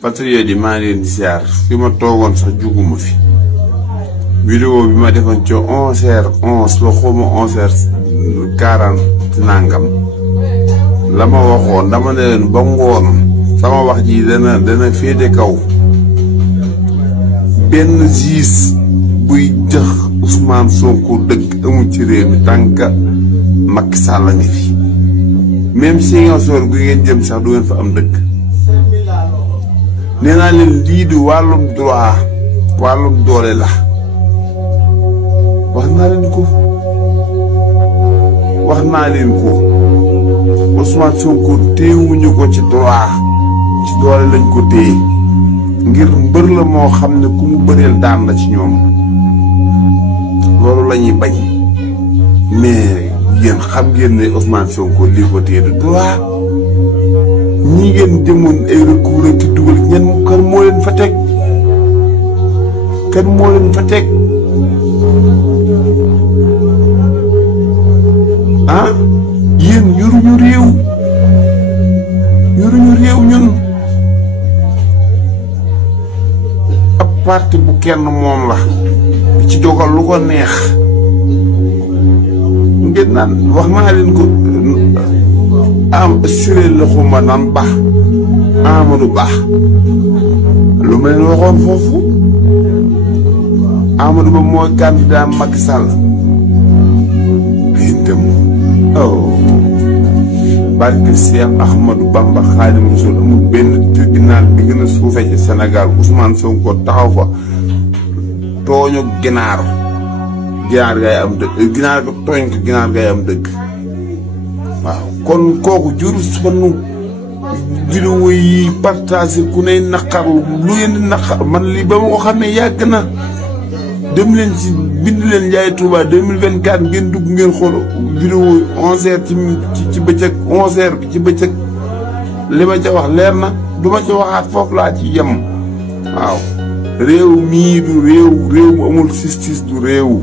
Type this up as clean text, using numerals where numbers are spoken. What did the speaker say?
patriote yi maa leen di siyaar fi ma toogoon sax juguma fi vidéo bi ma defoon ci 11h11 la xawma 11h40 nangam la ma waxoon dama ne leen ba ngoon sama wax ji dana féete kaw benn juge buy jëx Ousmane Sonko dëgg amul ci réew mi tànk Macky Sall ngi fi même si nga soor gu ngeen jëm sax du ngeen fa am dëgg nee naa leen lii di wàllum droit wàllum doole la wax naa leen ko Ousmane Sonko téewuñu ko ci droit ci doole lañ ko téye ngir mbër la moo xam ne ku mu bëreel daan la ci ñoom loolu la ñuy bañ mais yéen xam ngeen ne Ousmane Sonko lii ko téye du droit ñi ngeen demoon ay recours ak dugal ñen kan moo leen fa teg ah yéen yoruñu réew ñun ab parti bu kenn moom la di ci dogal lu ko neex ngeen naan wax naa leen ko am siré la xuma naan baax Amadou Ba lu ma leen waxoon foofu Amadou Ba mooy candidat Macky Sall itam barke Cheikh Ahmadou Bamba Xaadimu Rasuul amul benn tribunal bi gën a suufe ci Sénégal Ousmane Sonko taxaw fa tooñu ginaar ngay am dëgg ginaar ga tooñ ko ginaar ngay am dëgg waaw kon kooku juru sonu vidéo yi partagé ku ne naqar lu ngeen di naqar man lii ba ma ko xamee yàgg na dem leen ci bind leen Ndiaye Touba 2024 ngeen dugg ngeen xool vidéo 11h ci bëccëg 11h ci bëccëg li ma ca wax leer na du ma ca waxaat foofu laa ci yem waaw réew mii du réew mu amul justice du réew